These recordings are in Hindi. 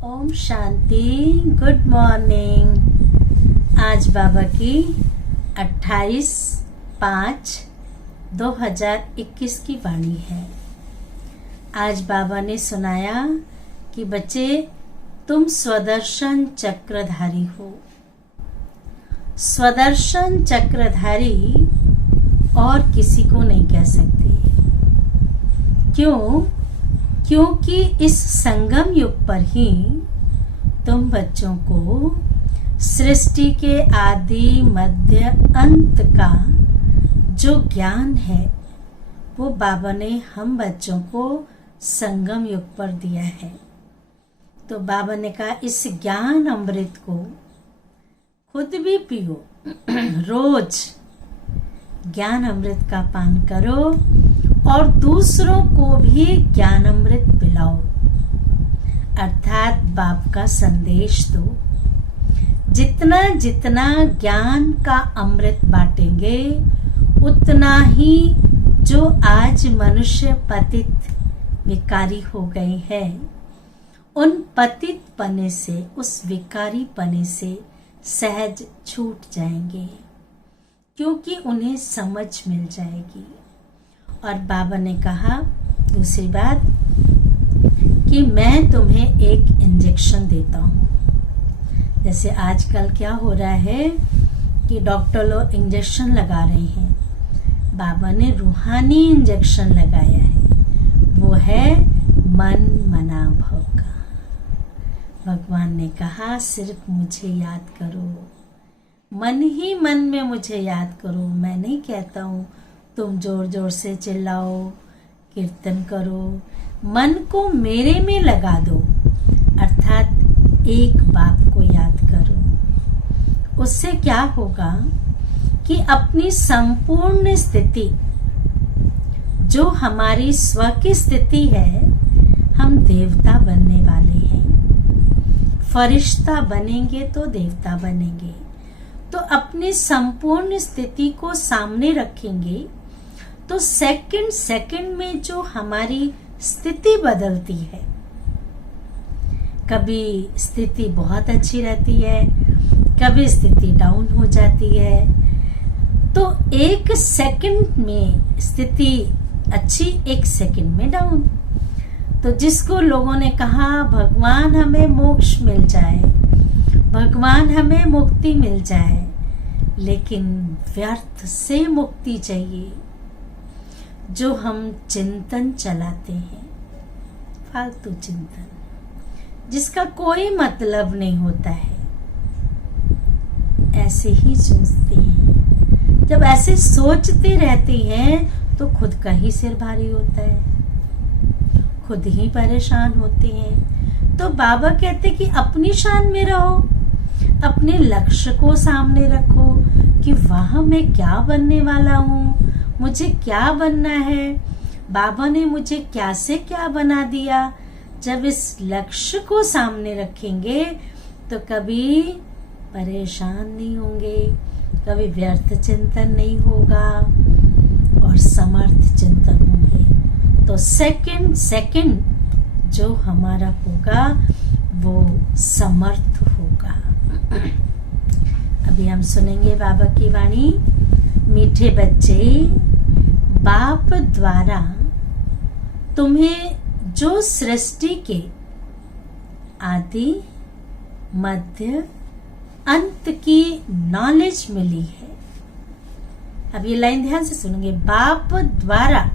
ओम शांति। Good morning. आज बाबा की 28/5/2021 की वाणी है। आज बाबा ने सुनाया कि बच्चे तुम स्वदर्शन चक्रधारी हो। स्वदर्शन चक्रधारी और किसी को नहीं कह सकते। क्यों? क्योंकि इस संगम युग पर ही तुम बच्चों को सृष्टि के आदि मध्य अंत का जो ज्ञान है वो बाबा ने हम बच्चों को संगम युग पर दिया है। तो बाबा ने कहा इस ज्ञान अमृत को खुद भी पियो, रोज ज्ञान अमृत का पान करो और दूसरों को भी ज्ञान अमृत पिलाओ, अर्थात बाप का संदेश दो। जितना जितना ज्ञान का अमृत बांटेंगे उतना ही जो आज मनुष्य पतित विकारी हो गए हैं उन पतित पने से, उस विकारी पने से सहज छूट जाएंगे, क्योंकि उन्हें समझ मिल जाएगी। और बाबा ने कहा दूसरी बात कि मैं तुम्हें एक इंजेक्शन देता हूँ। जैसे आजकल क्या हो रहा है कि डॉक्टर लोग इंजेक्शन लगा रहे हैं, बाबा ने रूहानी इंजेक्शन लगाया है। वो है मन मना भव का। भगवान ने कहा सिर्फ मुझे याद करो, मन ही मन में मुझे याद करो। मैं नहीं कहता हूँ तुम जोर जोर से चिल्लाओ, कीर्तन करो, मन को मेरे में लगा दो, अर्थात एक बात को याद करो। उससे क्या होगा कि अपनी संपूर्ण स्थिति, जो हमारी स्व की स्थिति है, हम देवता बनने वाले हैं। फरिश्ता बनेंगे तो देवता बनेंगे। तो अपनी संपूर्ण स्थिति को सामने रखेंगे तो सेकंड सेकंड में जो हमारी स्थिति बदलती है, कभी स्थिति बहुत अच्छी रहती है, कभी स्थिति डाउन हो जाती है। तो एक सेकंड में स्थिति अच्छी, एक सेकंड में डाउन। तो जिसको लोगों ने कहा भगवान हमें मोक्ष मिल जाए, भगवान हमें मुक्ति मिल जाए, लेकिन व्यर्थ से मुक्ति चाहिए। जो हम चिंतन चलाते हैं, फालतू चिंतन जिसका कोई मतलब नहीं होता है, ऐसे ही सोचते हैं। जब ऐसे सोचते रहते हैं तो खुद का ही सिर भारी होता है, खुद ही परेशान होते हैं। तो बाबा कहते कि अपनी शान में रहो, अपने लक्ष्य को सामने रखो कि वहां मैं क्या बनने वाला हूँ, मुझे क्या बनना है, बाबा ने मुझे क्या से क्या बना दिया। जब इस लक्ष्य को सामने रखेंगे तो कभी परेशान नहीं होंगे, कभी व्यर्थ चिंतन नहीं होगा और समर्थ चिंतन होंगे। तो सेकंड सेकंड जो हमारा होगा वो समर्थ होगा। अभी हम सुनेंगे बाबा की वाणी। मीठे बच्चे, बाप द्वारा तुम्हें जो सृष्टि के आदि मध्य अंत की नॉलेज मिली है, अब ये लाइन ध्यान से सुनेंगे। बाप द्वारा,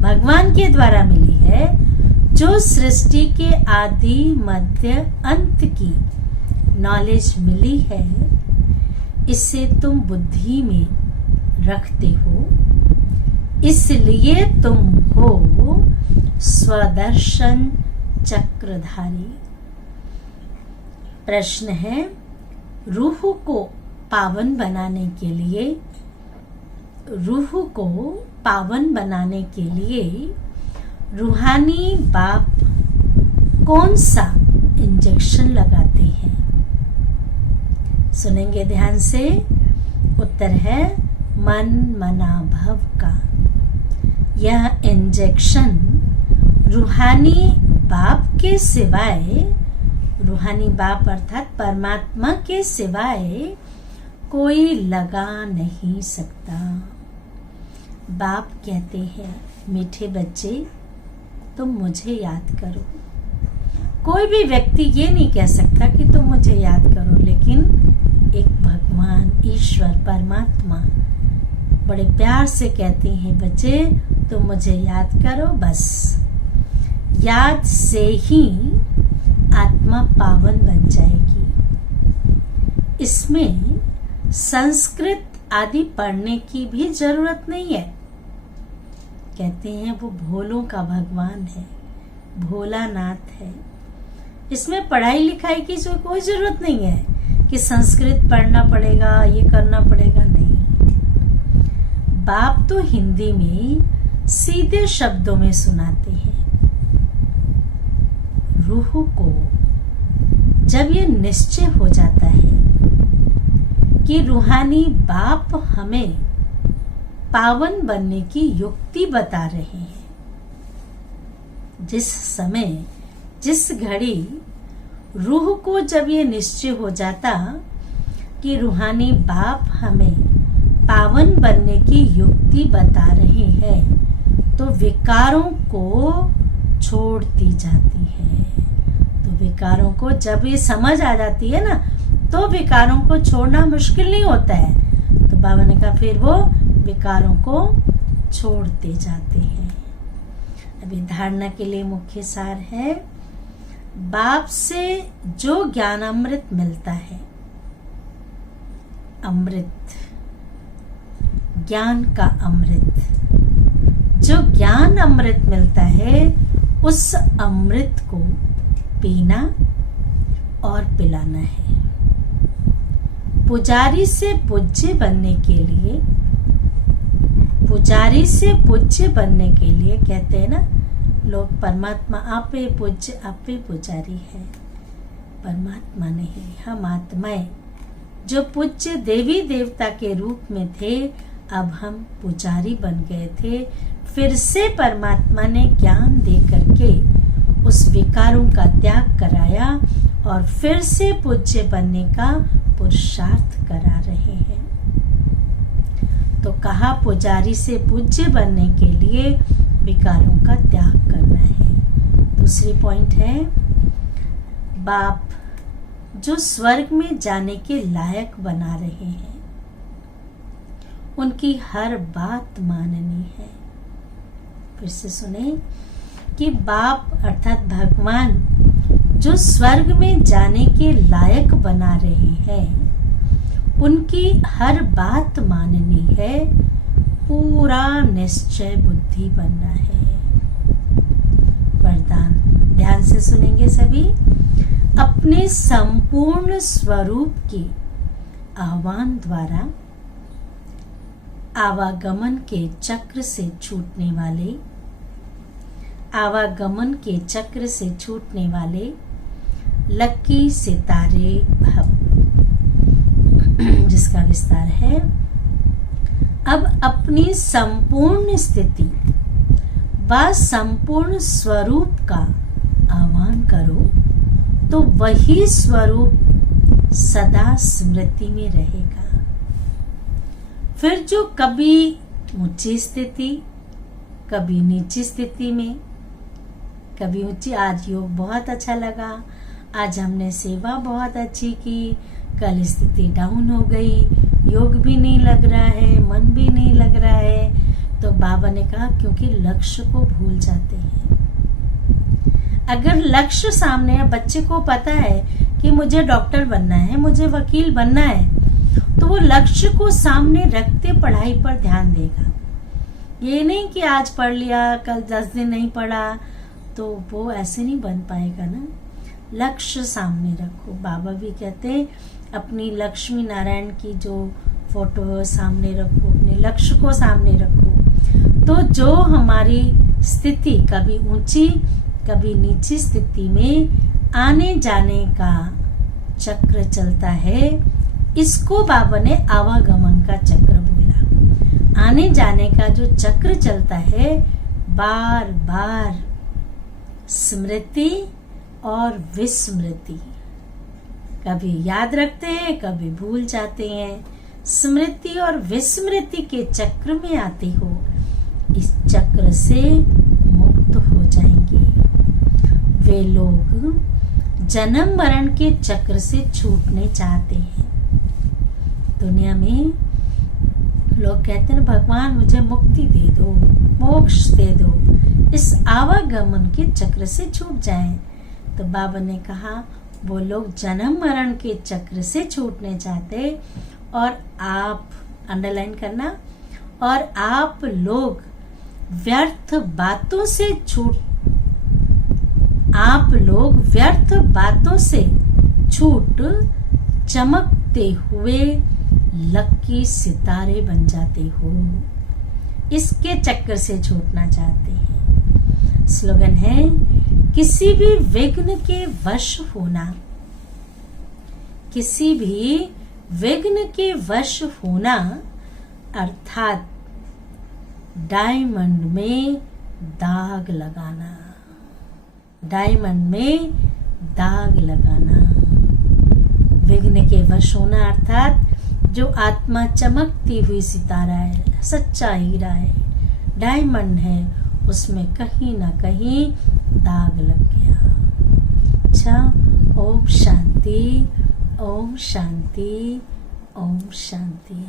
भगवान के द्वारा मिली है जो सृष्टि के आदि मध्य अंत की नॉलेज मिली है, इसे तुम बुद्धि में रखते हो, इसलिए तुम हो स्वदर्शन चक्रधारी। प्रश्न है, रूह को पावन बनाने के लिए, रूह को पावन बनाने के लिए रूहानी बाप कौन सा इंजेक्शन लगाते हैं? सुनेंगे ध्यान से। उत्तर है मन मना भव का। यह इंजेक्शन रूहानी बाप के सिवाय रूहानी बाप अर्थात परमात्मा के सिवाय कोई लगा नहीं सकता। बाप कहते हैं, मीठे बच्चे तुम मुझे याद करो। कोई भी व्यक्ति ये नहीं कह सकता कि तुम मुझे याद करो, लेकिन एक भगवान ईश्वर परमात्मा बड़े प्यार से कहते हैं, बच्चे तुम मुझे याद करो। बस याद से ही आत्मा पावन बन जाएगी। इसमें संस्कृत आदि पढ़ने की भी जरूरत नहीं है। कहते हैं वो भोलों का भगवान है, भोलानाथ है। इसमें पढ़ाई लिखाई की कोई जरूरत नहीं है कि संस्कृत पढ़ना पड़ेगा, ये करना पड़ेगा, नहीं। बाप तो हिंदी में सीधे शब्दों में सुनाते हैं। रूह को जब ये निश्चय हो जाता है कि रूहानी बाप हमें पावन बनने की युक्ति बता रहे हैं, जिस समय जिस घड़ी रूह को जब ये निश्चय हो जाता कि रूहानी बाप हमें पावन बनने की युक्ति बता रहे हैं, तो विकारों को छोड़ती जाती है। तो विकारों को जब ये समझ आ जाती है ना, तो विकारों को छोड़ना मुश्किल नहीं होता है। तो बाबा ने कहा फिर वो विकारों को छोड़ते जाते हैं। अभी धारणा के लिए मुख्य सार है, बाप से जो ज्ञान अमृत मिलता है, अमृत ज्ञान का अमृत, जो ज्ञान अमृत मिलता है, उस अमृत को पीना और पिलाना है। पुजारी से पूज्य बनने के लिए, पुजारी से पूज्य बनने के लिए कहते हैं ना लोग, परमात्मा आप ही पूज्य, आप ही पुजारी है। परमात्मा नहीं, हम आत्माएं जो पूज्य देवी देवता के रूप में थे, अब हम पुजारी बन गए थे। फिर से परमात्मा ने ज्ञान दे करके उस विकारों का त्याग कराया और फिर से पूज्य बनने का पुरुषार्थ करा रहे हैं। तो कहा पुजारी से पूज्य बनने के लिए विकारों का त्याग करना है। दूसरी पॉइंट है, बाप जो स्वर्ग में जाने के लायक बना रहे हैं, उनकी हर बात माननी है। फिर से सुने कि बाप अर्थात भगवान जो स्वर्ग में जाने के लायक बना रहे हैं, उनकी हर बात माननी है, पूरा निश्चय बुद्धि बनना है। वरदान ध्यान से सुनेंगे सभी। अपने संपूर्ण स्वरूप के आह्वान द्वारा आवागमन के चक्र से छूटने वाले, आवागमन के चक्र से छूटने वाले लकी सितारे भव, जिसका विस्तार है, अब अपनी संपूर्ण स्थिति व संपूर्ण स्वरूप का आह्वान करो, तो वही स्वरूप सदा स्मृति में रहेगा। फिर जो कभी ऊंची स्थिति, कभी नीची स्थिति में, कभी ऊंची, आज योग बहुत अच्छा लगा, आज हमने सेवा बहुत अच्छी की, कल स्थिति डाउन हो गई, योग भी नहीं लग रहा है, मन भी नहीं लग रहा है। तो बाबा ने कहा क्योंकि लक्ष्य को भूल जाते हैं। अगर लक्ष्य सामने है, बच्चे को पता है कि मुझे डॉक्टर बनना है, मुझे वकील बनना है, तो वो लक्ष्य को सामने रखते पढ़ाई पर ध्यान देगा। ये नहीं कि आज पढ़ लिया, कल 10 दिन नहीं पढ़ा, तो वो ऐसे नहीं बन पाएगा ना। लक्ष्य सामने रखो। बाबा भी कहते हैं अपनी लक्ष्मी नारायण की जो फोटो है सामने रखो, अपने लक्ष्य को सामने रखो। तो जो हमारी स्थिति कभी ऊंची कभी नीची स्थिति में आने जाने का चक्र चलता है, इसको बाबा ने आवागमन का चक्र बोला। आने जाने का जो चक्र चलता है, बार बार स्मृति और विस्मृति। कभी याद रखते हैं, कभी भूल जाते हैं। स्मृति और विस्मृति के चक्र में आते हो, इस चक्र से मुक्त हो जाएंगे। वे लोग जन्म मरण के चक्र से छूटने चाहते हैं। दुनिया में लोग कहते हैं भगवान मुझे मुक्ति दे दो, मोक्ष दे दो, इस आवागमन के चक्र से छूट जाएं। तो बाबा ने कहा वो लोग जन्म मरण के चक्र से छूटने चाहते, और आप अंडरलाइन करना, और आप लोग व्यर्थ बातों से छूट चमकते हुए लकी सितारे बन जाते हो। इसके चक्कर से छूटना चाहते हैं। स्लोगन है किसी भी विघ्न के वश होना, किसी भी विघ्न के वश होना अर्थात डायमंड में दाग लगाना। डायमंड में दाग लगाना, विघ्न के वश होना अर्थात जो आत्मा चमकती हुई सितारा है, सच्चा हीरा है, डायमंड है, उसमें कहीं ना कहीं दाग लग गया। अच्छा, ओम शांति, ओम शांति, ओम शांति।